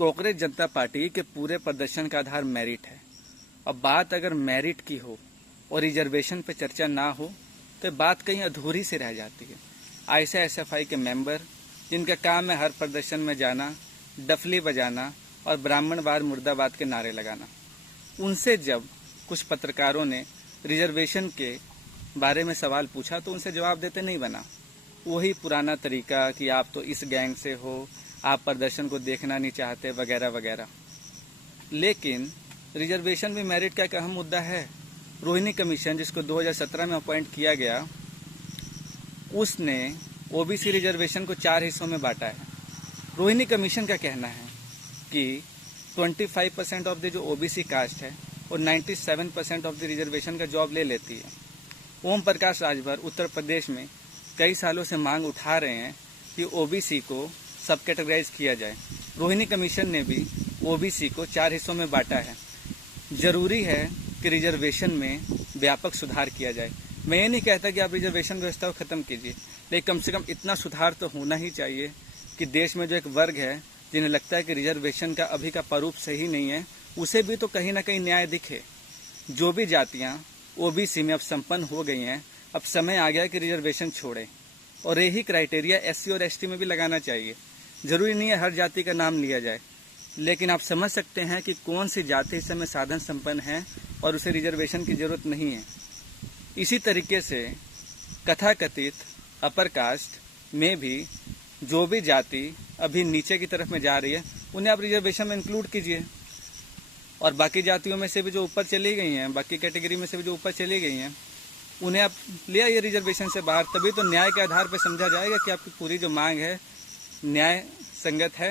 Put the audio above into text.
कांग्रेस जनता party के पूरे प्रदर्शन का आधार मेरिट है। अब बात अगर मेरिट की हो और रिजर्वेशन पे चर्चा ना हो तो बात कहीं अधूरी से रह जाती है। ऐसे एसएफआई के मेंबर जिनका काम है हर प्रदर्शन में जाना, डफली बजाना और ब्राह्मणवाद मुर्दाबाद के नारे लगाना, उनसे जब कुछ पत्रकारों ने रिजर्वेशन के बारे में सवाल पूछा तो उनसे जवाब देते नहीं बना। वही पुराना तरीका कि आप तो इस गैंग से हो, आप प्रदर्शन को देखना नहीं चाहते, वगैरह वगैरह। लेकिन रिजर्वेशन भी मेरिट का एक अहम मुद्दा है। रोहिणी कमीशन जिसको 2017 में अपॉइंट किया गया, उसने ओबीसी रिजर्वेशन को 4 हिस्सों में बांटा है। रोहिणी कमीशन का कहना है कि 25% ऑफ द जो ओबीसी कास्ट है और 97% ऑफ द रिजर्वेशन का जॉब ले लेती है। ओम प्रकाश राजभर उत्तर प्रदेश में कई सालों से मांग उठा रहे हैं कि ओबीसी को सब कैटेगराइज किया जाए। रोहिणी कमीशन ने भी ओबीसी को 4 हिस्सों में बांटा है। जरूरी है कि रिजर्वेशन में व्यापक सुधार किया जाए। मैं ये नहीं कहता कि आप रिजर्वेशन व्यवस्था को खत्म कीजिए, लेकिन कम से कम इतना सुधार तो होना ही चाहिए कि देश में जो एक वर्ग है जिन्हें लगता है कि रिजर्वेशन का अभी का प्रारूप सही नहीं है, उसे भी तो कहीं ना कहीं न्याय दिखे। जो भी जातियां ओबीसी में अब संपन्न हो गई हैं, अब समय आ गया कि रिजर्वेशन छोड़े और यही क्राइटेरिया एससी और एसटी में भी लगाना चाहिए। जरूरी नहीं है हर जाति का नाम लिया जाए, लेकिन आप समझ सकते हैं कि कौन सी जाति इस समय साधन संपन्न है और उसे रिजर्वेशन की जरूरत नहीं है। इसी तरीके से कथाकथित अपर कास्ट में भी जो भी जाति अभी नीचे की तरफ में जा रही है, उन्हें आप रिजर्वेशन में इंक्लूड कीजिए। और बाकी जातियों में से भी जो ऊपर चली गई हैं, बाकी कैटेगरी में से भी जो ऊपर चली गई हैं, उन्हें आप ले आइए रिजर्वेशन से बाहर। तभी तो न्याय के आधार पर समझा जाएगा कि आपकी पूरी जो मांग है न्याय संगत है।